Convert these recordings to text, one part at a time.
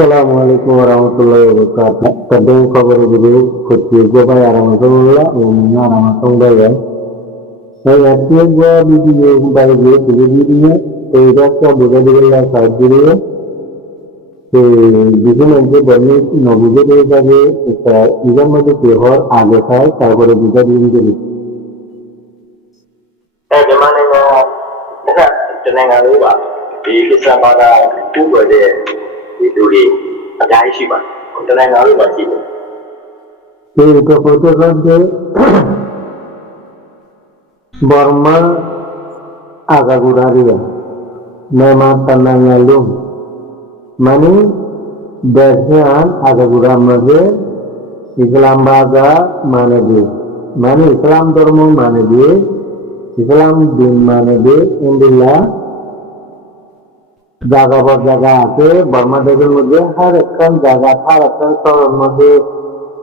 Assalamualaikum warahmatullahi wabarakatuh. Kadang kabar dulu kecil gue bayar Rasulullah, umumnya Ramadhan bayar. Saya tiap gue video kembali video tidak kau buka dulu lah sahaja. Bisa nanti banyak nobuja dulu sahaja. Jika macam tehor आगे था काबर buka dulu. Gimana ya? Kita tenang aja pak. Di kisah para tubuh deh itu di ada isi pak. Tenang aja pak sih. Itu foto sahaja. Burma agak gurari ya. Memang tanahnya lum. Mani dasian agak guram aja. Islam baga mana dia. Mani Islam dormo mana dia. Islam din মানে যে India জায়গা পর জায়গা আছে বর্মা দেশের মধ্যে হর একখান জায়গা হর একখান শহরের মধ্যে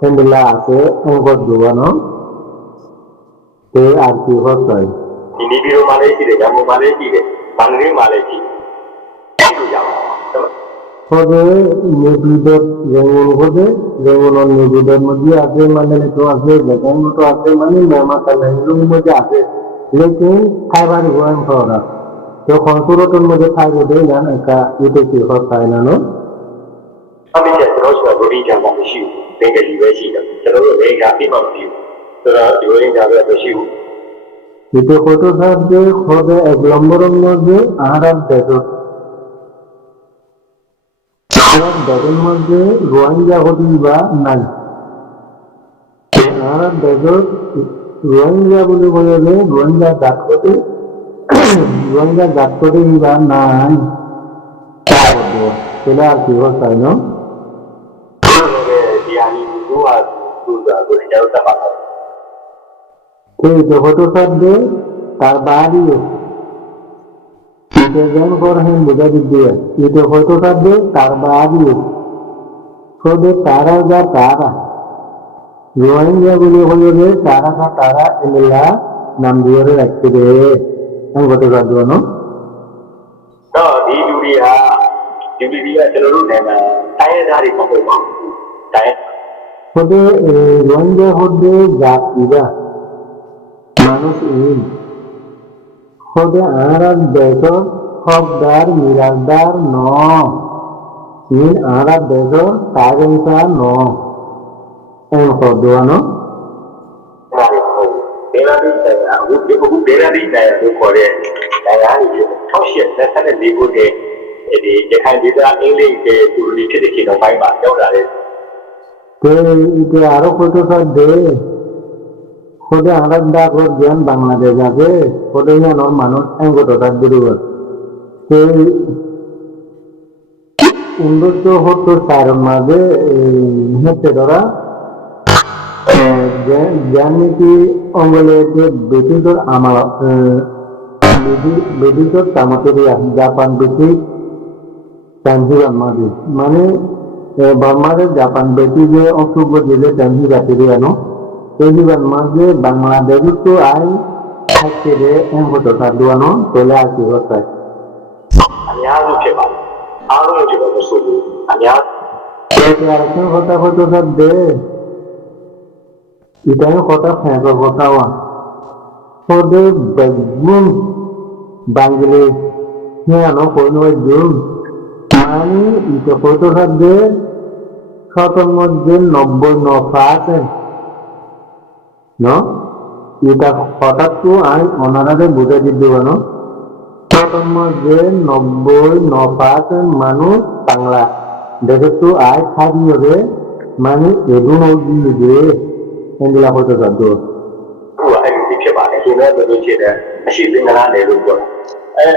ইন্ডিয়া আছে অঙ্কর জোগানো তে আর কি হচ্ছে নিবিড় Malaysia Jammu Malaysia Bangladesh Malaysia হদে নিবিড় যেমন নিবিড়ের মধ্যে আছে মানে তো আছে যেখানে তো আছে মানে মেমাতালের মধ্যে আছে लेकिन खाइबार गोयम थोड़ा तो खंसुरतन मुझे खाइ दे जान का इते की होता है ना नो अभी ये तो रोज रोटी जाता है शी देंगे जीवे शी का चलो ये काफी मम्मी तो रोटी जाता है शी इते फोटो साथ दे खोदे एक लंबरम मध्य आहार देखो मध्य रोहिंग्या होती बा नहीं आहार देखो রোহিঙ্গা বলে বলে রোহিঙ্গা জাত করে বা নাই চলে আর কি তাই না এই যে ফটো সাথে তার বাড়িও যেন করেন বোঝা দিয়ে এটা ফটো সাথে তার বাড়িও সবে তারা যা তারা रोहिंग्या बोले बोले तारा का तारा इनला नाम दिए रखते दे हम बता कर दो नो तो दी जूलिया चलो ने ना टायर दारी मको मा टायर होदे रोहिंग्या होदे जातिरा मानुष इन होदे आरा देखो खबदार मिरादार नो इन आरा देखो तागंसा no em có đùa nó Bela di saya tu kore saya ni thau xian na sa ni bu de di de khai di da english ke tu ni phit de kin bai ba yaw da le te ite aro photo sa de khode aranda ko jan bangladesh ase khode ya nor manus em ko ta diru te undo hoto saron mage hete dora জানি কি অঙ্গলে যে ব্রিটিশর আমার ব্রিটিশর তামাতরিয়া Japan British তানজিরান মাদি মানে বার্মারে Japan British যে অসুখ দিলে তানজিরাতিরিয়ানো তানজিরান মাঝে বাংলাদেশ তো আই থাকতে রে এম হতো তার দুয়ানো চলে আসি হচ্ছে আমি আরো চেবা আরো চেবা তো শুধু আমি আর আরেকটা কথা হতো স্যার দে इतना कोटा फैंसा कोटा हुआ खोदे बगुन बांगले ये आनो कोई ना जूम मानी इसे फोटो साथ दे खतम मध्य 90 है नो इता कोटा तो आई ओनारा दे बुझा जिद्दी बनो खतम मध्य 90 मानु बांगला देखे तो आई खादी होगे मानी एडून होगी दे Inilah foto satu. Ai di phit ba le. Kin ne lo chit de. Ashi bin na le lo ko.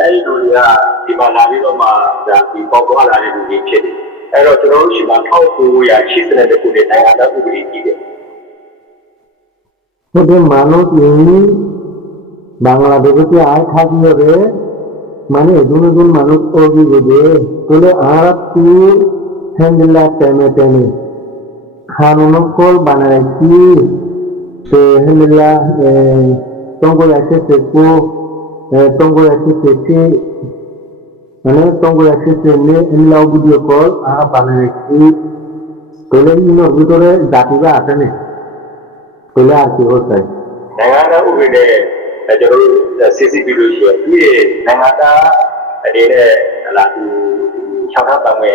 Ai lu ni ga di ma la bi lo ma da di pok ko la le lu ni phit de. Ai ro chano shi ma 1980 ku de nai ga da ubri ji de. Foto মানুষ ini বাংলাদেশে কি আয় থাকি হবে মানে এদুন মানুষ Oggy গদে তোলে আর তুই হ্যান্ডেলা টেনে খানুন কল বানায় কি তো হ্যান্ডেলা tonggo yace teku tonggo yace teke মানে তঙ্গ এসেছে এমলাও ভিডিও কল আর বানিয়ে রেখেছি তাহলে ইনোর ভিতরে জাতিবা আছে না তাহলে আর কি হচ্ছে Nangata ubine jero CC video shi ye nangata ade la tu chaka pangwe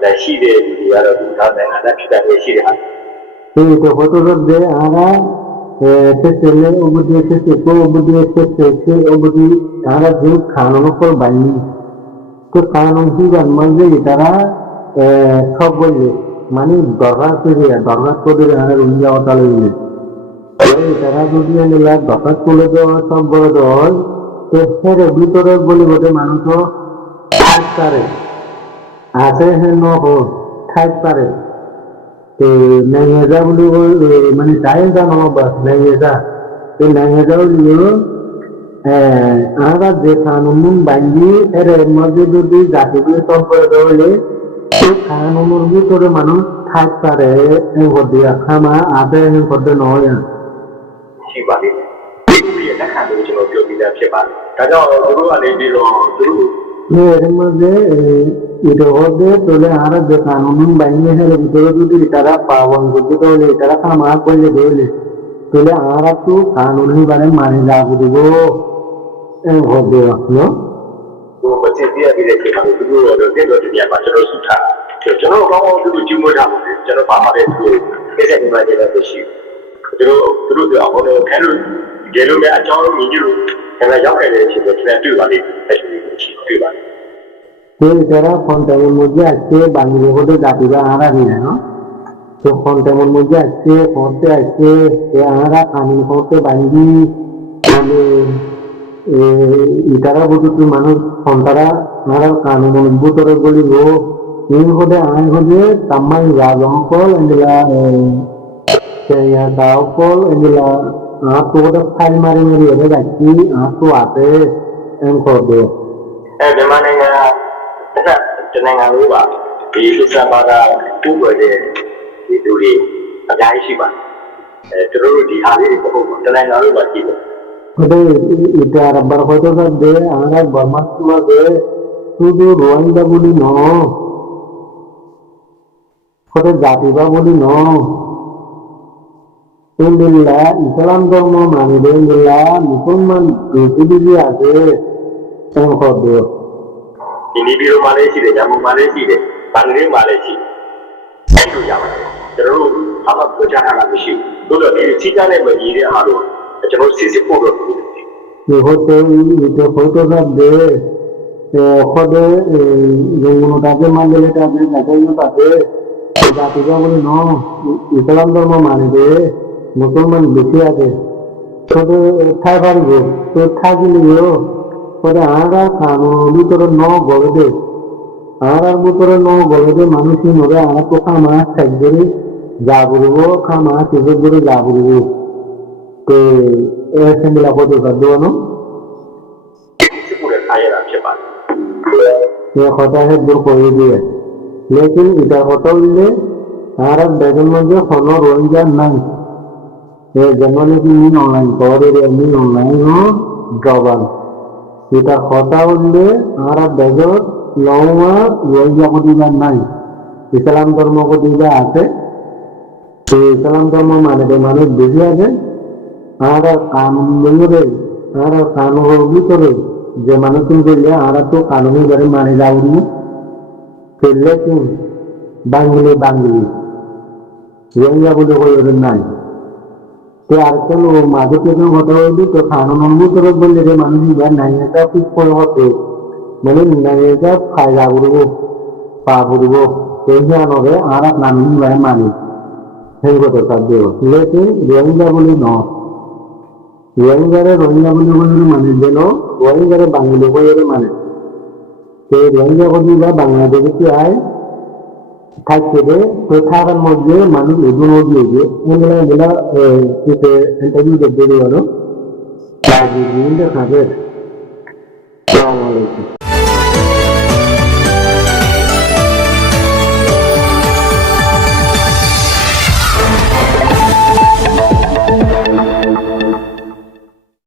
la shi de di ya ro tu ta nangata phita ne shi de ha এই তো হতো যে আমরা ছেলে ওবুদি এসেছে তো ওবুদি এসেছে ওবুদি আমরা যে খানোর উপর বানি তো কানুন কি জানমান যে তারা সব বললে মানে দরকার করে আমরা রুই যাওয়া তাহলে তারা যদি দরকার করে দেওয়া সব বড় দল এর ভিতরে বলি বোধে মানুষ থাক পারে আছে হ্যাঁ থাক পারে তো নেজা বলি মানে তাই জানো বাস নেজা তো নেজা বলিও আমরা যে কানুন বান্ধি এর মধ্যে যদি জাতিগুলো সব করে দেওয়া তো কানুনের ভিতরে মানুষ থাক পারে দিয়া খামা আছে করতে নয় shi ba le ni ye lakha lo jeno pyo pi da phit ba da jaw tu ro ka le bi lo tu এর মধ্যে এটা হবে তাহলে আমরা যে কানুন বানিয়ে এর ভিতরে যদি তারা পালন করতে তাহলে তারা খামা করলে দেবে তাহলে আমরা তো কানুন বারে মানে যাবো দেবো হবে no tu ba che pi ya bi de ke ma tu ro lo de lo de ya ba jeno su tha jeno ko ko tu ji mo tha mo de jeno ba ma de tu ke se ni ma de la shi tu ro de a ho lo khan lo de lo me a chaw lo mi ji lo kana yauk kai de chi lo twan twi ba le a chi chi twi ba তো যারা ফোনটার মধ্যে আসছে বাংলা হতে জাতিরা আমরা দিলে না তো ফোনটার মধ্যে আসছে ফোনতে আসছে আমরা কানুন করতে বান্ধি মানে ইতারা বুঝতে মানুষ ফোনটারা আমরা কানুন ভিতরে বলিব এই হতে আই হতে তামাই রাজঙ্কল এগুলা দাওকল এগুলা তো ওটা ফাইল মারি মারি ওটা যাচ্ছি তো আছে এম করবেမြန်မာနိုင်ငံတစ်ခါတနိုင်ငံလို့ပါဒီလူစံဘာသာပူပွေတဲ့ဒီလူတွေအများကြီးရှိပါတယ်သူတို့ဒီဟာလေးတွေပုံပုံတနိုင်ငံလို့ပါကြည့်တယ် এটা আবার হয়তো যে আমরা বর্মার সমাজে শুধু রোহিঙ্গা বলি ন হয়তো জাতিবা বলি ন ইন্দিল্লা ইসলাম ধর্ম মানিবে ইন্দিল্লা মুসলমান পৃথিবী আছে এমন হবেဒီနီပြည်တော်မှာလည်းရှိတယ်၊ရန်ကုန်မှာလည်းရှိတယ်၊ဘန်ဂလေးမှာလည်းရှိတယ်။အဲ့လိုရပါတယ်။ကျွန်တော်တို့ဘာမှပြောချတာမရှိဘူး။တို့တော့ဒီချိကြတဲ့မကြီးတဲ့အားလို့ကျွန်တော်စစ်စစ်ပို့တော့ဘူး။ ဒီဟိုတေဒီဟိုတော့တဲ့ခေါ်တဲ့যমুনাটাকে মানলেটাকে জাতীয়তাকে জাতিবা বলে ন ইসলাম ধর্ম মানিবে মুসলমান বেশি আছে ছোট ঠাই পারিব তো থাকিলেও পরে আমরা কানুন ভিতরে ন গড়ে দে আর ভিতরে ন গড়ে দে মানুষই নরে আমরা তো খামা থাকবে যা বলব খামা সুযোগ করে যা বলব তো এসেমিলা হতে পারবো নাစစ်ပို့တဲ့ခါရတာဖြစ်ပါတယ် ये होता है दूर कोई भी है लेकिन इधर होता है हमारा बेगन में जो होना रोहिंग्या नहीं ये जनवरी की नहीं ऑनलाइन कवर नहीं ऑनलाइन हो जॉबन इधर होता है हमारा बेगन लौंगा रोहिंग्या को दिया नहीं इस्लाम धर्म को दिया आते तो इस्लाम धर्म माने के माने दिया है हमारा कानून नहीं है हमारा कानून भी करे যে মানুষজন বললে আমরা তো কানুনি ধরে মানে যাওনি ফেললে কি বাঙালি রোহিঙ্গা বলে ওদের নাই তো আর কেন মাঝে কেন হতে হইলে তো কানুন ভিতরে বললে যে মানুষ ইবার নাই এটা ঠিক করে হতো মানে নাই এটা ফায়দা করবো পা করবো এই জানবে আর কানুনি ভাই মানি সেই কথা থাকবে লেকিন রোহিঙ্গা বলে ন রোহিঙ্গারে রোহিঙ্গা বলে মানে যেন রোহিঙ্গারে বাঙালি বলে মানে সেই রোহিঙ্গা বলি বা বাংলাদেশে কি হয় থাকছে তো থাকার মধ্যে মানুষ এগুলো দিয়ে এগুলা এগুলা ইন্টারভিউ করতে গেল থাকে আসসালামু আলাইকুম